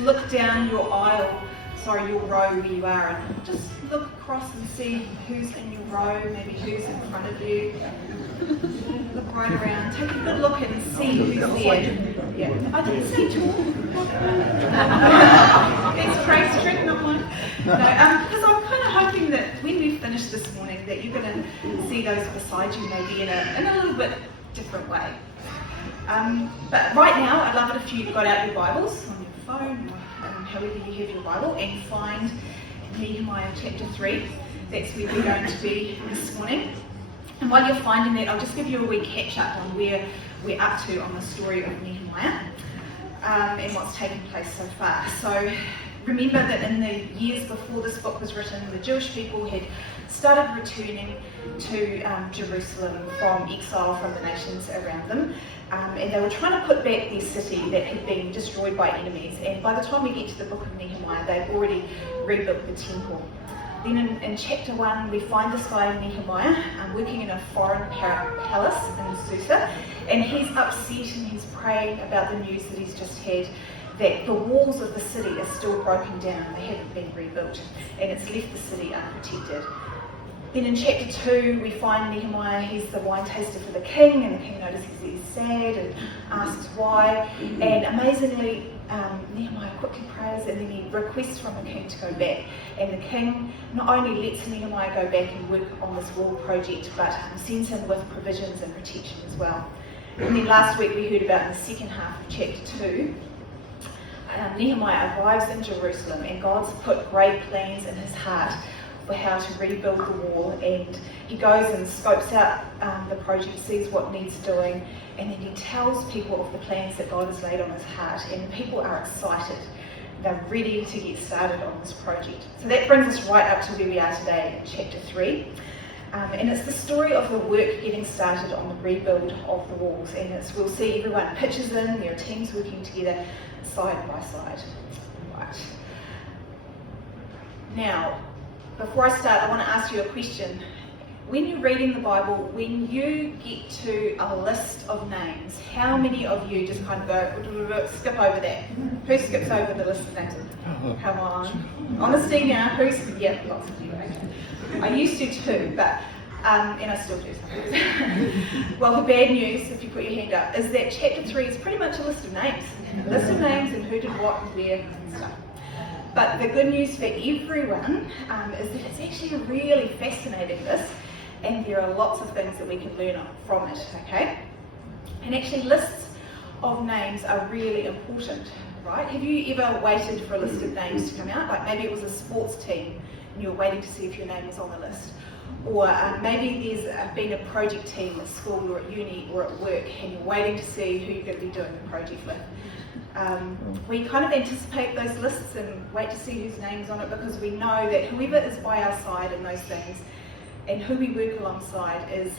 look down your row where you are, and just look across and see who's in your row, maybe who's in front of you. Look right around, take a good look and see who's there. Yeah, I didn't say talk. It's Craig's trick, not mine. No, because I'm kind of hoping that when we finish this morning, that you're going to see those beside you maybe in a little bit different way. But right now, I'd love it if you got out your Bibles on your phone, or however you have your Bible, and find Nehemiah chapter 3. That's where we're going to be this morning. And while you're finding that, I'll just give you a wee catch up on where we're up to on the story of Nehemiah and what's taken place so far. So remember that in the years before this book was written, the Jewish people had started returning to Jerusalem from exile from the nations around them. And they were trying to put back their city that had been destroyed by enemies. And by the time we get to the book of Nehemiah, they've already rebuilt the temple. Then in chapter 1, we find this guy Nehemiah working in a foreign palace in Susa, and he's upset and he's praying about the news that he's just had, that the walls of the city are still broken down, they haven't been rebuilt, and it's left the city unprotected. Then in chapter 2, we find Nehemiah, he's the wine taster for the king, and the king notices he's sad and asks why, and amazingly, Nehemiah quickly prays, and then he requests from the king to go back. And the king not only lets Nehemiah go back and work on this wall project, but sends him with provisions and protection as well. And then last week we heard about in the second half of chapter 2, Nehemiah arrives in Jerusalem, and God's put great plans in his heart for how to rebuild the wall, and he goes and scopes out the project, sees what needs doing, and then he tells people of the plans that God has laid on his heart, and the people are excited. They're ready to get started on this project. So that brings us right up to where we are today in chapter 3. And it's the story of the work getting started on the rebuild of the walls, and we'll see everyone pitches in, there are teams working together side by side. Right. Now, before I start, I want to ask you a question. When you're reading the Bible, when you get to a list of names, how many of you just kind of go, skip over that? Who skips over the list of names? Come on. Honesty now, yeah, lots of you. Okay. I used to too, but, and I still do sometimes. Well, the bad news, if you put your hand up, is that chapter 3 is pretty much a list of names. A list of names and who did what and where and stuff. But the good news for everyone is that it's actually a really fascinating list, and there are lots of things that we can learn from it, okay? And actually lists of names are really important, right? Have you ever waited for a list of names to come out? Like maybe it was a sports team and you were waiting to see if your name was on the list. Or maybe there's been a project team at school or at uni or at work, and you're waiting to see who you're going to be doing the project with. We kind of anticipate those lists and wait to see whose name's on it, because we know that whoever is by our side in those things and who we work alongside is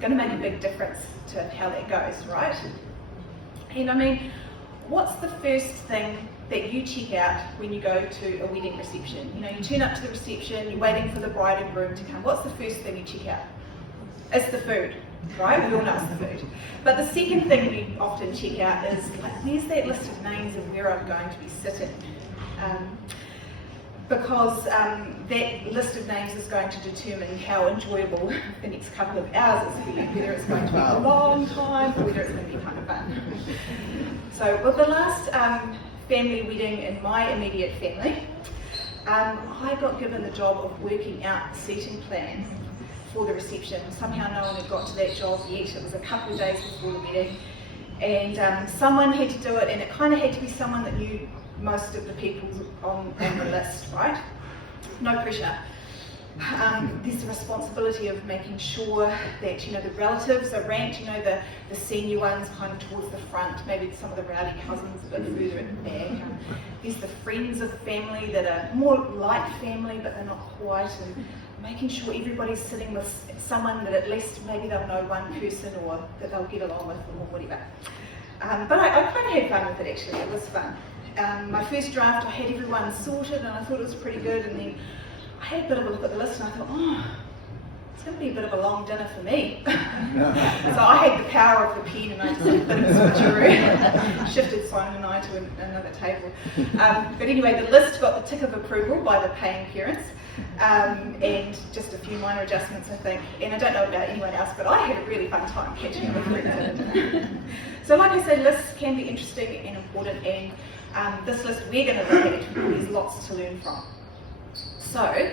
going to make a big difference to how that goes, right? And I mean, what's the first thing that you check out when you go to a wedding reception? You know, you turn up to the reception, you're waiting for the bride and groom to come. What's the first thing you check out? It's the food, right? We all know it's the food. But the second thing we often check out is, like, where's that list of names and where I'm going to be sitting? Because that list of names is going to determine how enjoyable the next couple of hours is for you, whether it's going to be a long time or whether it's going to be kind of fun. So with the last family wedding in my immediate family, I got given the job of working out the seating plan for the reception. Somehow no one had got to that job yet. It was a couple of days before the wedding, and someone had to do it, and it kind of had to be someone that knew most of the people on the list, right? No pressure. There's the responsibility of making sure that, you know, the relatives are ranked, you know, the senior ones kind of towards the front, maybe some of the rowdy cousins a bit further at the back. There's the friends of family that are more like family, but they're not quite, and making sure everybody's sitting with someone that at least maybe they'll know one person or that they'll get along with or whatever. But I kind of had fun with it, actually. It was fun. My first draft, I had everyone sorted and I thought it was pretty good, and then I had a bit of a look at the list and I thought, it's going to be a bit of a long dinner for me. So I had the power of the pen and I just did a bit of switcheroo, shifted Simon and I to another table. But anyway, the list got the tick of approval by the paying parents. And just a few minor adjustments, I think. And I don't know about anyone else, but I had a really fun time catching up with friends. So like I say, lists can be interesting and important, and this list we're going to look at, there's lots to learn from. So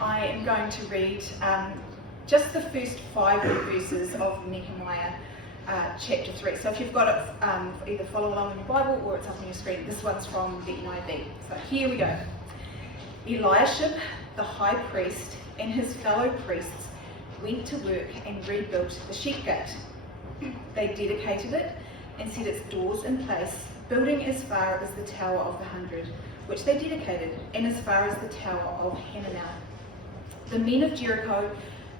I am going to read just the first 5 verses of Nehemiah chapter 3. So if you've got it, either follow along in your Bible or it's up on your screen. This one's from the NIV. So here we go. Eliashib, the high priest, and his fellow priests went to work and rebuilt the sheep gate. They dedicated it and set its doors in place, building as far as the Tower of the 100, which they dedicated, and as far as the Tower of Hananel. The men of Jericho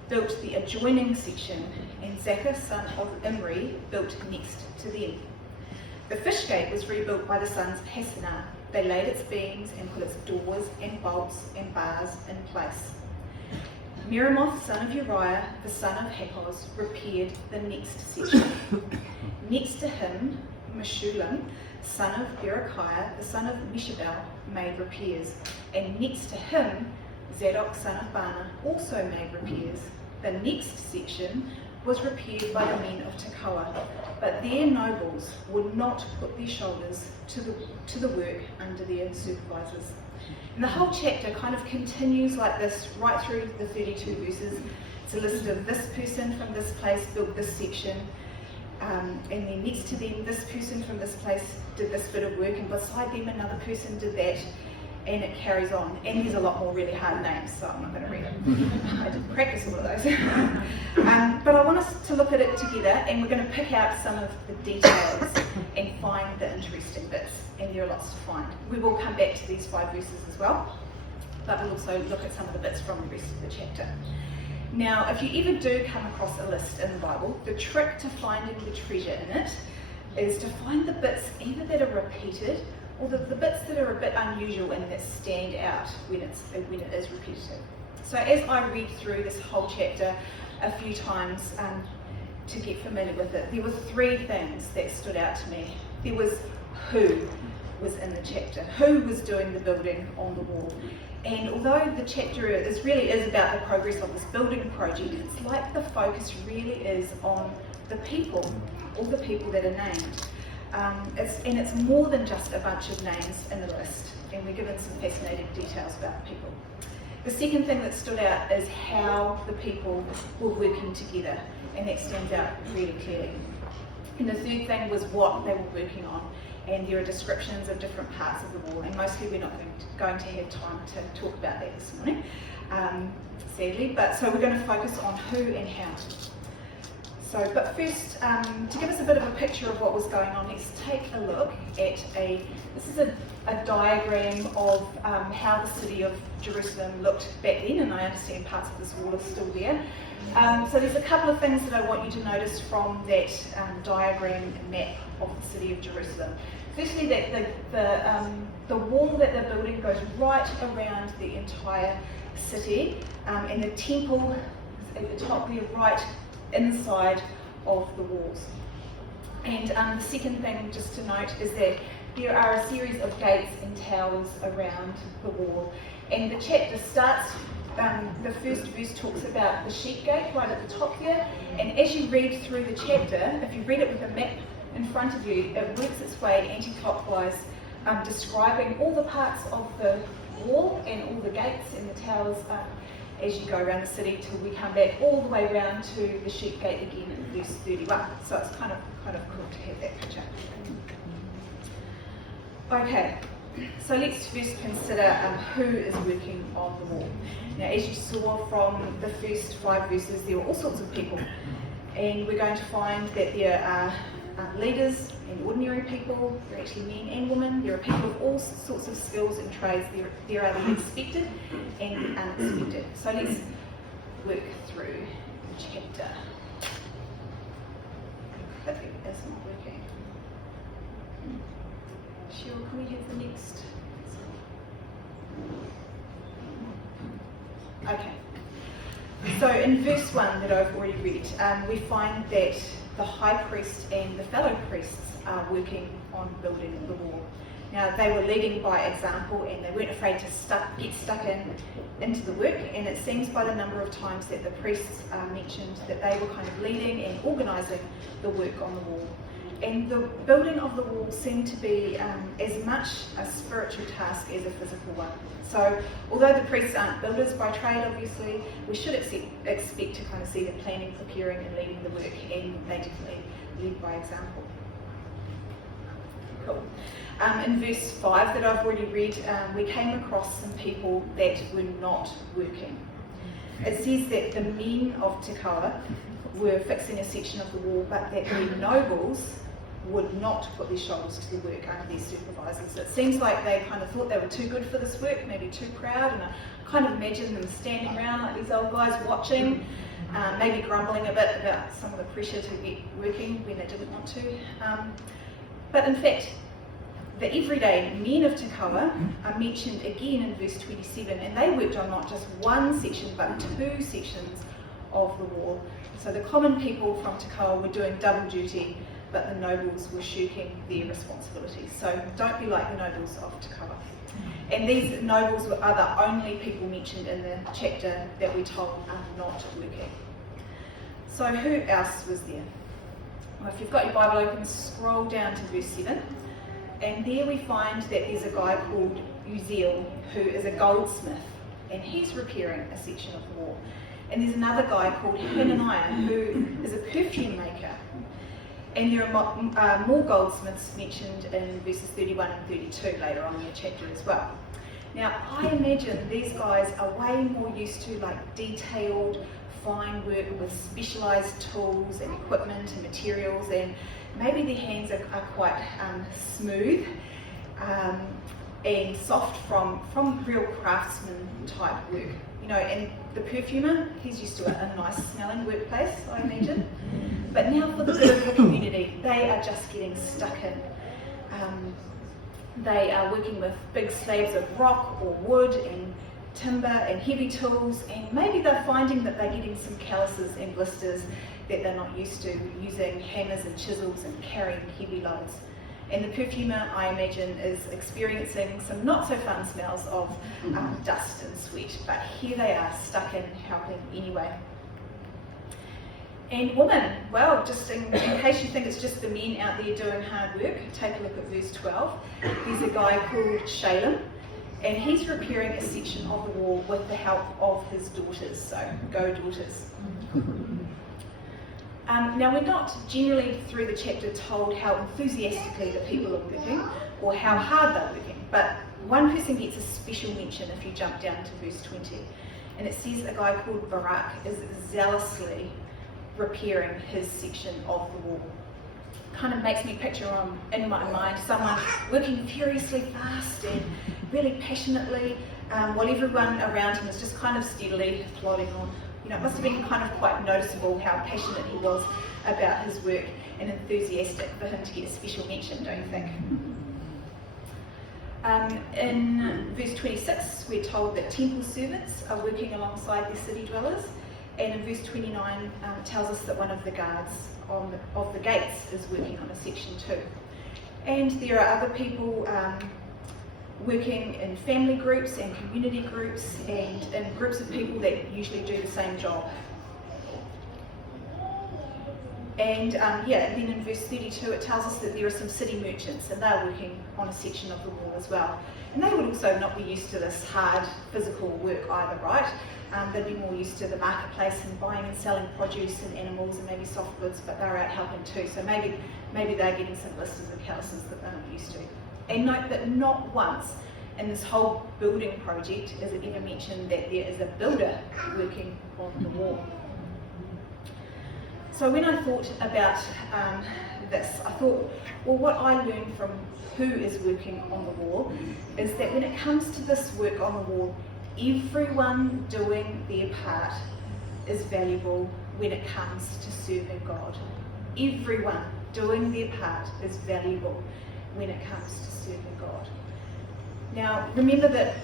built the adjoining section, and Zaccur, son of Imri, built next to them. The fish gate was rebuilt by the sons of Hassenaah. They laid its beams and put its doors and bolts and bars in place. Meremoth, son of Uriah, the son of Hakkoz, repaired the next section. Next to him, Meshullam, son of Berechiah, the son of Meshabel, made repairs. And next to him, Zadok, son of Bana, also made repairs. The next section was repaired by the men of Tekoa, but their nobles would not put their shoulders to the work under their supervisors. And the whole chapter kind of continues like this right through the 32 verses. It's a list of this person from this place built this section, and then next to them this person from this place did this bit of work, and beside them another person did that, and it carries on. And there's a lot more really hard names, so I'm not going to read it. I didn't practice all of those. But I want us to look at it together, and we're going to pick out some of the details and find the interesting bits, and there are lots to find. We will come back to these 5 verses as well, but we'll also look at some of the bits from the rest of the chapter. Now, if you ever do come across a list in the Bible, the trick to finding the treasure in it is to find the bits either that are repeated or the bits that are a bit unusual and that stand out when it is repetitive. So as I read through this whole chapter a few times to get familiar with it, there were 3 things that stood out to me. There was who was in the chapter, who was doing the building on the wall. And although the chapter really is about the progress of this building project, it's like the focus really is on the people, all the people that are named. It's more than just a bunch of names in the list, and we're given some fascinating details about the people. The second thing that stood out is how the people were working together, and that stands out really clearly. And the third thing was what they were working on, and there are descriptions of different parts of the wall, and mostly we're not going to have time to talk about that this morning, sadly, but so we're going to focus on who and how. So, but first, to give us a bit of a picture of what was going on, let's take a look at this is a diagram of how the city of Jerusalem looked back then, and I understand parts of this wall are still there. So there's a couple of things that I want you to notice from that diagram map of the city of Jerusalem. Firstly, that the wall that they're building goes right around the entire city, and the temple is at the top there, right inside of the walls. And the second thing just to note is that there are a series of gates and towers around the wall. And the chapter starts, the first verse talks about the sheep gate right at the top there. And as you read through the chapter, if you read it with a map in front of you, it works its way anti-clockwise, describing all the parts of the wall and all the gates and the towers as you go around the city till we come back all the way around to the sheep gate again in verse 31. So it's kind of cool to have that picture. Okay, so let's first consider who is working on the wall. Now, as you saw from the first 5 verses, there were all sorts of people, and we're going to find that there are leaders and ordinary people. There are actually men and women. There are people of all sorts of skills and trades. There are the expected and the unexpected. So let's work through the chapter. Hopefully it's not working. Cheryl, can we have the next? Okay. So in verse 1 that I've already read, we find that the high priest and the fellow priests are working on building the wall. Now, they were leading by example, and they weren't afraid to get stuck into the work, and it seems by the number of times that the priests mentioned that they were kind of leading and organising the work on the wall. And the building of the wall seemed to be as much a spiritual task as a physical one. So, although the priests aren't builders by trade, obviously, we should expect to kind of see them planning, preparing, and leading the work, and they definitely lead by example. Cool. In verse 5 that I've already read, we came across some people that were not working. It says that the men of Tekoa were fixing a section of the wall, but that the nobles would not put their shoulders to the work under their supervisors. It seems like they kind of thought they were too good for this work, maybe too proud, and I kind of imagine them standing around like these old guys watching, maybe grumbling a bit about some of the pressure to get working when they didn't want to. But in fact, the everyday men of Tekoa are mentioned again in verse 27, and they worked on not just one section but 2 sections of the wall. So the common people from Tekoa were doing double duty, but the nobles were shirking their responsibilities. So don't be like the nobles of Tekoa. And these nobles are the only people mentioned in the chapter that we're told are not working. So who else was there? Well, if you've got your Bible open, scroll down to verse 7. And there we find that there's a guy called Uziel who is a goldsmith, and he's repairing a section of the wall. And there's another guy called Hananiah who is a perfume maker. And there are more goldsmiths mentioned in verses 31 and 32 later on in the chapter as well. Now, I imagine these guys are way more used to like detailed, fine work with specialised tools and equipment and materials, and maybe their hands are quite smooth and soft from real craftsman type work. You know, and the perfumer, he's used to a nice smelling workplace, I imagine. But now for the biblical community, they are just getting stuck in. They are working with big slabs of rock or wood and timber and heavy tools, and maybe they're finding that they're getting some calluses and blisters that they're not used to, using hammers and chisels and carrying heavy loads. And the perfumer, I imagine, is experiencing some not so fun smells of dust and sweat, but here they are stuck in helping anyway. And women, well, just in case you think it's just the men out there doing hard work, take a look at verse 12. There's a guy called Shalem, and he's repairing a section of the wall with the help of his daughters, so go daughters. Now, we're not generally through the chapter told how enthusiastically the people are working or how hard they're working, but one person gets a special mention if you jump down to verse 20, and it says a guy called Barak is zealously repairing his section of the wall. Kind of makes me picture in my mind someone working furiously fast and really passionately, while everyone around him is just kind of steadily plodding on. You know, it must have been kind of quite noticeable how passionate he was about his work and enthusiastic for him to get a special mention, don't you think? In verse 26, we're told that temple servants are working alongside the city dwellers, and in verse 29, it tells us that one of the guards of the gates is working on a section too. And there are other people working in family groups and community groups and in groups of people that usually do the same job. And then in verse 32 it tells us that there are some city merchants and they're working on a section of the wall as well. And they would also not be used to this hard physical work either, right? They'd be more used to the marketplace and buying and selling produce and animals and maybe soft goods, but they're out helping too. So maybe they're getting some blisters and calluses that they're not used to. And note that not once in this whole building project is it ever mentioned that there is a builder working on the wall. So when I thought about this, I thought, well, what I learned from who is working on the wall is that when it comes to this work on the wall, everyone doing their part is valuable when it comes to serving God. Everyone doing their part is valuable when it comes to serving God. Now, remember that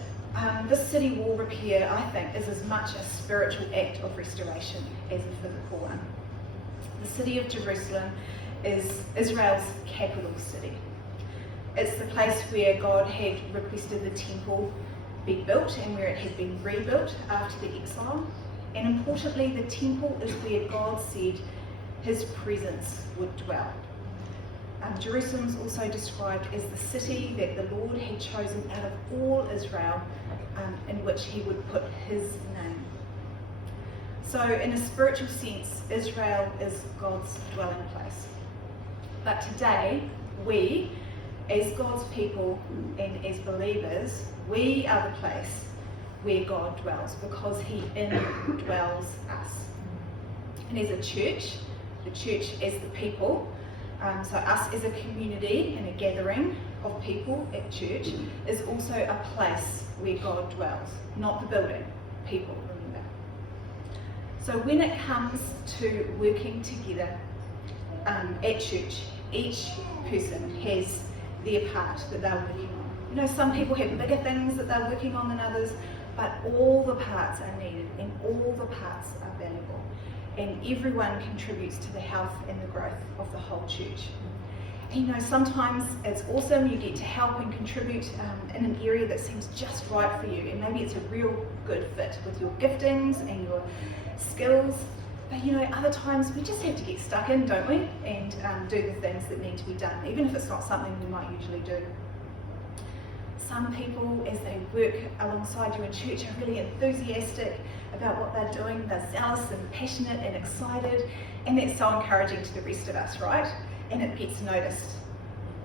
This city wall repair, I think, is as much a spiritual act of restoration as a physical one. The city of Jerusalem is Israel's capital city. It's the place where God had requested the temple be built and where it had been rebuilt after the exile. And importantly, the temple is where God said his presence would dwell. Jerusalem is also described as the city that the Lord had chosen out of all Israel, in which he would put his name. So in a spiritual sense, Israel is God's dwelling place. But today, we, as God's people and as believers, we are the place where God dwells because he indwells us. And as a church, the church as the people, so us as a community and a gathering of people at church is also a place where God dwells, not the building, people, remember. So when it comes to working together at church, each person has their part that they're working on. You know, some people have bigger things that they're working on than others, but all the parts are needed and all the parts are valuable. And everyone contributes to the health and the growth of the whole church. And you know, sometimes it's awesome, you get to help and contribute in an area that seems just right for you, and maybe it's a real good fit with your giftings and your skills. But you know, other times we just have to get stuck in, don't we? And do the things that need to be done, even if it's not something we might usually do. Some people, as they work alongside you in church, are really enthusiastic about what they're doing. They're zealous and passionate and excited, and that's so encouraging to the rest of us, right? And it gets noticed.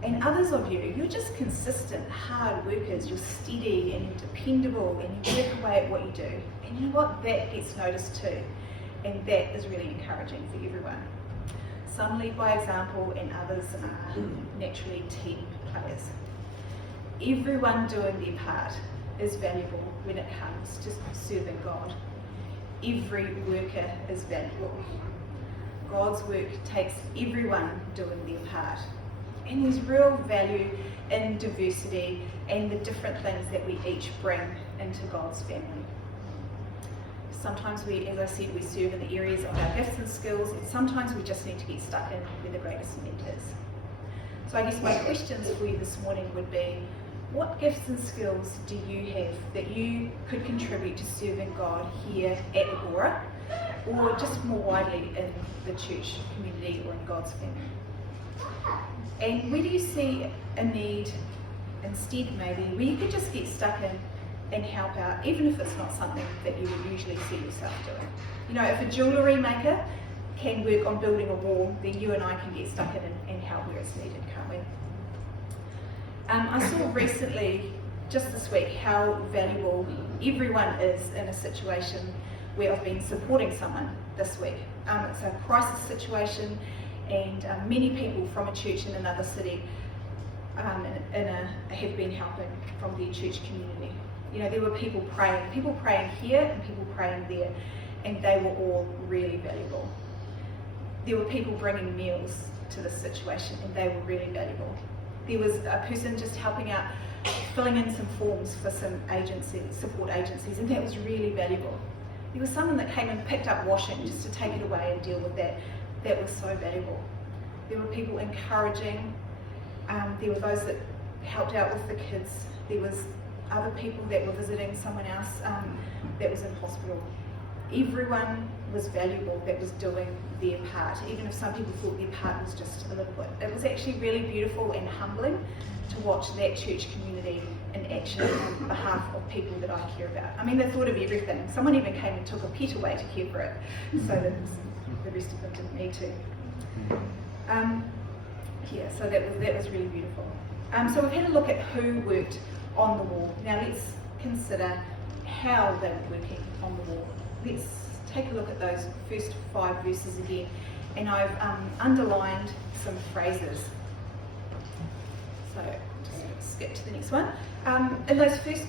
And others of you, you're just consistent, hard workers. You're steady and you're dependable and you work away at what you do. And you know what? That gets noticed too. And that is really encouraging for everyone. Some lead by example and others are naturally team players. Everyone doing their part is valuable when it comes to serving God. Every worker is valuable. God's work takes everyone doing their part. And there's real value in diversity and the different things that we each bring into God's family. Sometimes we, as I said, we serve in the areas of our gifts and skills, and sometimes we just need to get stuck in where the greatest need is. So I guess my questions for you this morning would be, what gifts and skills do you have that you could contribute to serving God here at Agora, or just more widely in the church community or in God's family? And where do you see a need instead, maybe, where you could just get stuck in and help out, even if it's not something that you would usually see yourself doing? You know, if a jewellery maker can work on building a wall, then you and I can get stuck in and help where it's needed, can't we? I saw recently, just this week, how valuable everyone is in a situation where I've been supporting someone this week. It's a crisis situation, and many people from a church in another city have been helping from their church community. You know, there were people praying here and people praying there, and they were all really valuable. There were people bringing meals to this situation, and they were really valuable. There was a person just helping out, filling in some forms for some support agencies, and that was really valuable. There was someone that came and picked up washing just to take it away and deal with that. That was so valuable. There were people encouraging. There were those that helped out with the kids. There was other people that were visiting someone else that was in hospital. Everyone was valuable that was doing their part, even if some people thought their part was just a little bit. It was actually really beautiful and humbling to watch that church community in action on behalf of people that I care about. I mean, they thought of everything. Someone even came and took a pet away to care for it, so that the rest of them didn't need to. So that was really beautiful. So we've had a look at who worked on the wall. Now let's consider how they were working on the wall. Let's take a look at those first 5 verses again, and I've underlined some phrases. So just skip to the next one. In those first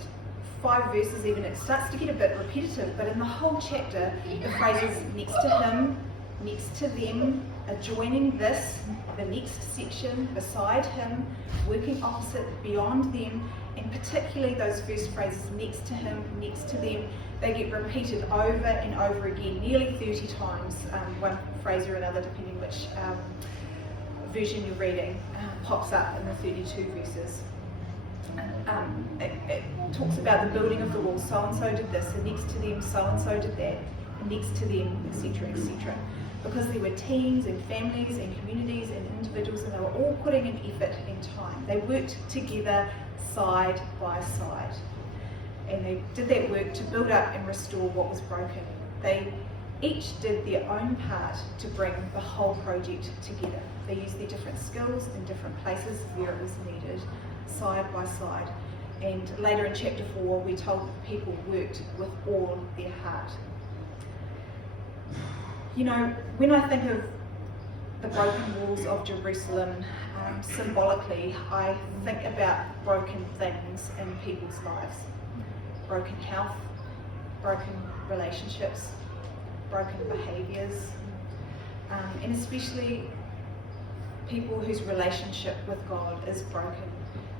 5 verses even, it starts to get a bit repetitive, but in the whole chapter, the phrases next to him, next to them, adjoining this, the next section, beside him, working opposite, beyond them, And particularly those first phrases, next to him, next to them, they get repeated over and over again, nearly 30 times, one phrase or another, depending which version you're reading, pops up in the 32 verses. It talks about the building of the wall, so-and-so did this, and next to them, so-and-so did that, and next to them, etc., etc. Because there were teams and families and communities and individuals, and they were all putting in effort and time. They worked together side by side. And they did that work to build up and restore what was broken. They each did their own part to bring the whole project together. They used their different skills in different places where it was needed, side by side. And later in chapter 4, we're told that the people worked with all their heart. You know, when I think of the broken walls of Jerusalem, symbolically, I think about broken things in people's lives. Broken health, broken relationships, broken behaviours, and especially people whose relationship with God is broken,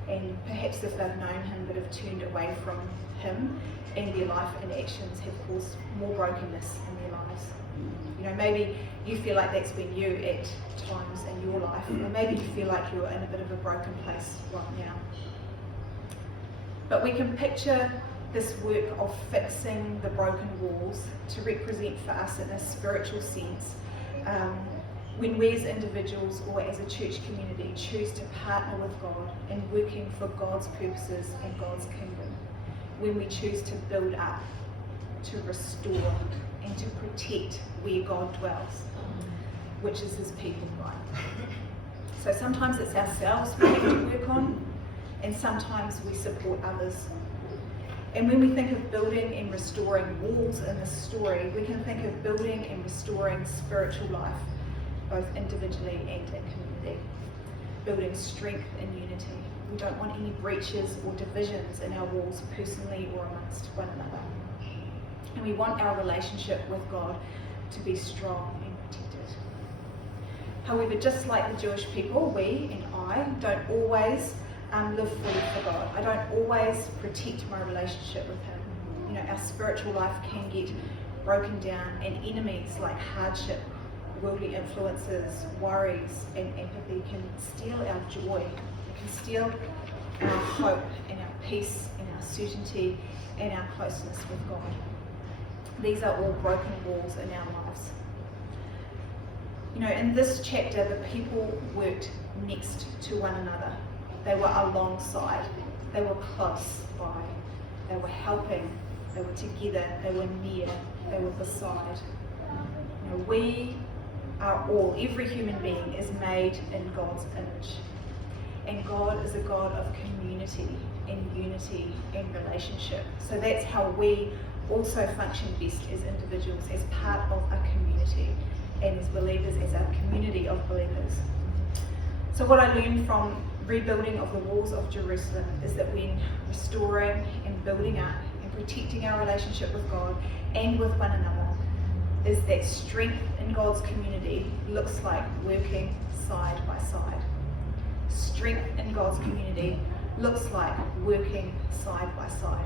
and perhaps if they've known him but have turned away from him, and their life and actions have caused more brokenness in their lives. You know, maybe you feel like that's when you at times in your life, or maybe you feel like you're in a bit of a broken place right now. But we can picture this work of fixing the broken walls to represent for us in a spiritual sense when we as individuals or as a church community choose to partner with God in working for God's purposes and God's kingdom, when we choose to build up, to restore and to protect where God dwells, which is his people, right? So sometimes it's ourselves we have to work on, and sometimes we support others. And when we think of building and restoring walls in this story, we can think of building and restoring spiritual life, both individually and in community. Building strength and unity. We don't want any breaches or divisions in our walls, personally or amongst one another. And we want our relationship with God to be strong and protected. However, just like the Jewish people, we and I don't always live fully for God. I don't always protect my relationship with him. You know, our spiritual life can get broken down, and enemies like hardship, worldly influences, worries and empathy can steal our joy. It can steal our hope and our peace and our certainty and our closeness with God. These are all broken walls in our lives. You know, in this chapter, the people worked next to one another. They were alongside, they were close by, they were helping, they were together, they were near, they were beside. You know, we are all, every human being is made in God's image. And God is a God of community and unity and relationship. So that's how we also function best as individuals, as part of a community, and as believers, as a community of believers. So what I learned from rebuilding of the walls of Jerusalem is that when restoring and building up and protecting our relationship with God and with one another, is that strength in God's community looks like working side by side. Strength in God's community looks like working side by side.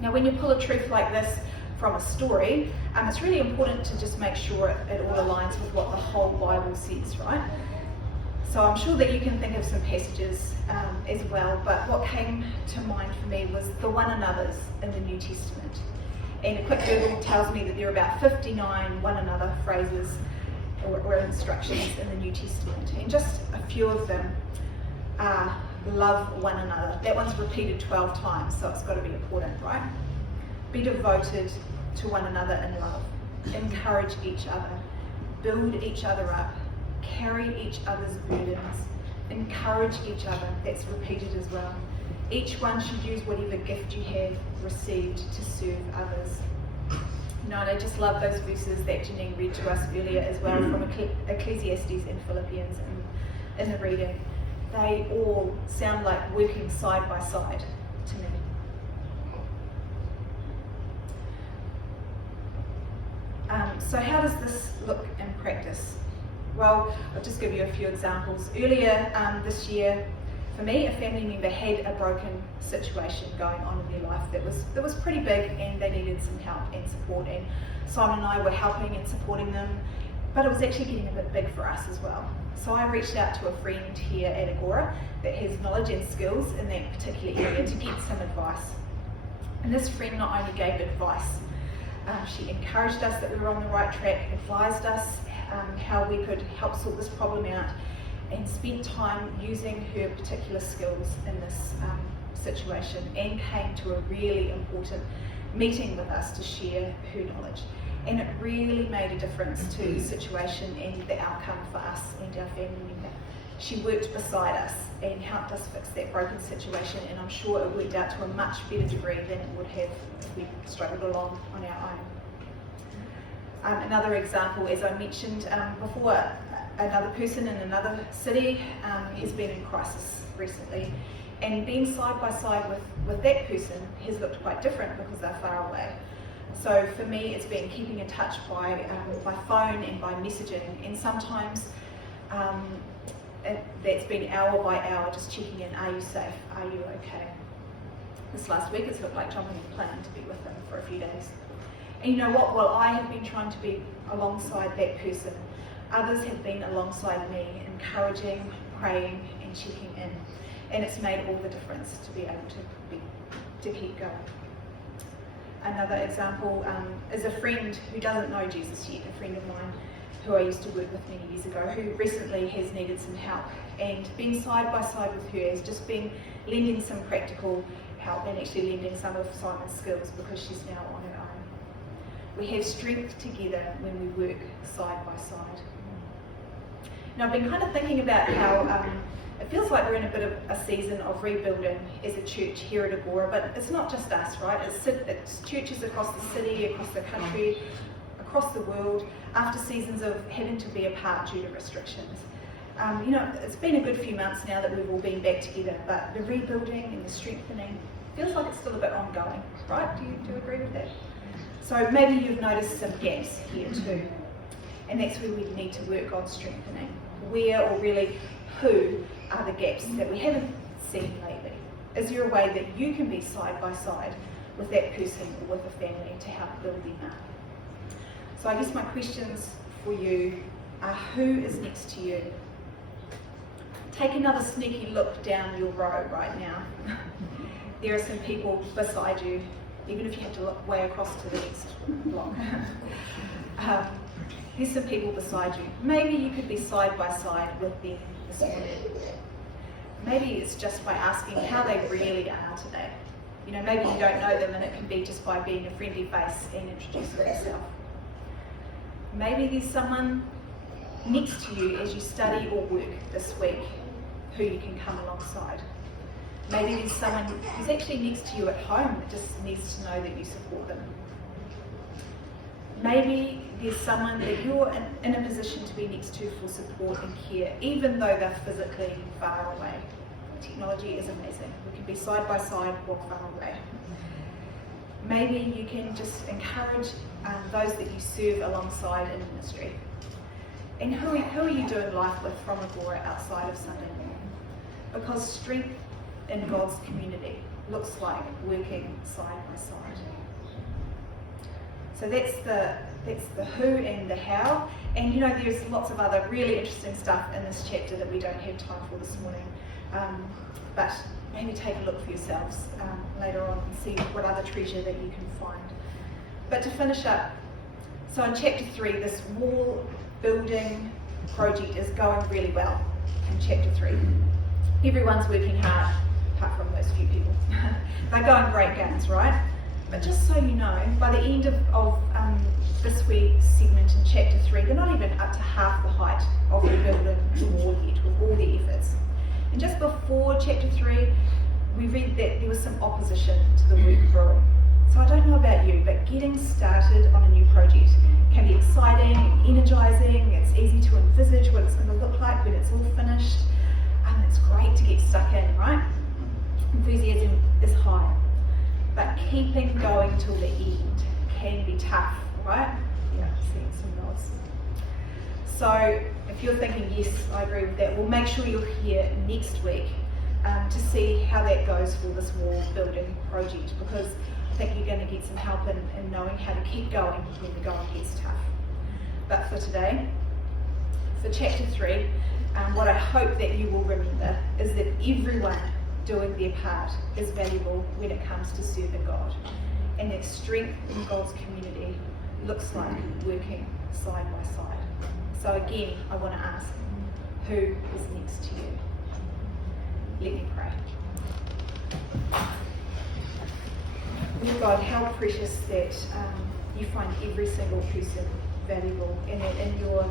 Now, when you pull a truth like this from a story, it's really important to just make sure it all aligns with what the whole Bible says, right? So I'm sure that you can think of some passages as well, but what came to mind for me was the one another's in the New Testament. And a quick Google tells me that there are about 59 one another phrases or instructions in the New Testament. And just a few of them are love one another. That one's repeated 12 times, so it's got to be important, right? Be devoted to one another in love. Encourage each other. Build each other up. Carry each other's burdens. Encourage each other. That's repeated as well. Each one should use whatever gift you have received to serve others. You know, and I just love those verses that Janine read to us earlier as well from Ecclesiastes and Philippians in the reading. They all sound like working side by side to me. So how does this look in practice? Well, I'll just give you a few examples. Earlier this year, For me, a family member had a broken situation going on in their life that was pretty big, and they needed some help and support, and Simon and I were helping and supporting them, but it was actually getting a bit big for us as well. So I reached out to a friend here at Agora that has knowledge and skills in that particular area to get some advice. And this friend not only gave advice, she encouraged us that we were on the right track, advised us how we could help sort this problem out, and spent time using her particular skills in this situation, and came to a really important meeting with us to share her knowledge. And it really made a difference to the situation and the outcome for us and our family member. She worked beside us and helped us fix that broken situation, and I'm sure it worked out to a much better degree than it would have if we struggled along on our own. Another example, as I mentioned before, another person in another city has been in crisis recently, and being side by side with that person has looked quite different because they're far away. So for me, it's been keeping in touch by phone and by messaging, and sometimes that's been hour by hour, just checking in, are you safe, are you okay? This last week it's looked like jumping a plane to be with them for a few days. And you know what, while I have been trying to be alongside that person, others have been alongside me, encouraging, praying and checking in. And it's made all the difference to be able to keep going. Another example is a friend who doesn't know Jesus yet, a friend of mine who I used to work with many years ago, who recently has needed some help. And being side by side with her has just been lending some practical help and actually lending some of Simon's skills, because she's now on her own. We have strength together when we work side by side. Now, I've been kind of thinking about how it feels like we're in a bit of a season of rebuilding as a church here at Agora, but it's not just us, right? It's churches across the city, across the country, across the world, after seasons of having to be apart due to restrictions. It's been a good few months now that we've all been back together, but the rebuilding and the strengthening feels like it's still a bit ongoing, right? Do you agree with that? So maybe you've noticed some gaps here too, and that's where we need to work on strengthening. Where, or really who, are the gaps that we haven't seen lately? Is there a way that you can be side by side with that person or with a family to help build them up? So I guess my questions for you are, who is next to you? Take another sneaky look down your row right now. There are some people beside you, even if you have to look way across to the next block. There's some people beside you. Maybe you could be side by side with them this morning. Maybe it's just by asking how they really are today. Maybe you don't know them, and it can be just by being a friendly face and introducing yourself. Maybe there's someone next to you as you study or work this week who you can come alongside. Maybe there's someone who's actually next to you at home that just needs to know that you support them. Maybe there's someone that you're in a position to be next to for support and care, even though they're physically far away. Technology is amazing. We can be side by side or far away. Maybe you can just encourage those that you serve alongside in ministry. And who are you doing life with from Agora outside of Sunday morning? Because strength in God's community looks like working side by side. So that's the who and the how. And there's lots of other really interesting stuff in this chapter that we don't have time for this morning. But maybe take a look for yourselves later on and see what other treasure that you can find. But to finish up, so in chapter 3, this wall building project is going really well in chapter 3. Everyone's working hard, apart from those few people. They're going great guns, right? But just so you know, by the end of this week's segment in chapter 3, they're not even up to half the height of rebuilding the wall yet with all the efforts. And just before chapter 3, we read that there was some opposition to the work growing. So I don't know about you, but getting started on a new project can be exciting and energising. It's easy to envisage what it's going to look like when it's all finished. And it's great to get stuck in, right? Enthusiasm is high. But keeping going till the end can be tough, right? Yeah, seeing some nods. So if you're thinking, yes, I agree with that, well, make sure you're here next week to see how that goes for this wall building project, because I think you're going to get some help in knowing how to keep going when the going gets tough. But for today, for chapter 3, what I hope that you will remember is that everyone doing their part is valuable when it comes to serving God, and that strength in God's community looks like working side by side. So again, I want to ask, who is next to you? Let me pray. Lord God, how precious that you find every single person valuable, and that in your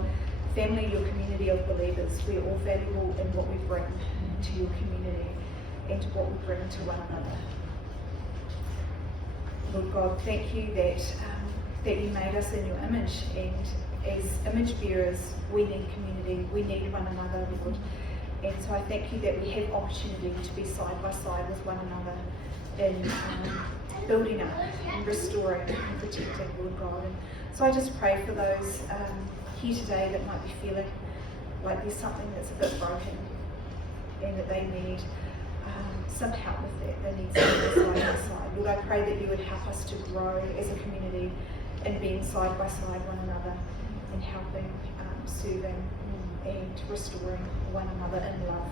family, your community of believers, we're all valuable in what we bring to your community and to what we bring to one another. Lord God, thank you that you made us in your image, and as image bearers, we need community, we need one another, Lord. And so I thank you that we have opportunity to be side by side with one another in building up and restoring and protecting, Lord God. And so I just pray for those here today that might be feeling like there's something that's a bit broken and that they need some help with that. They need something side by side. Lord, I pray that you would help us to grow as a community in being side by side one another and helping, serving and restoring one another in love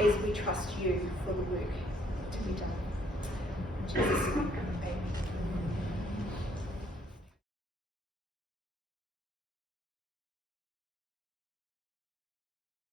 as we trust you for the work to be done. In Jesus' name, amen.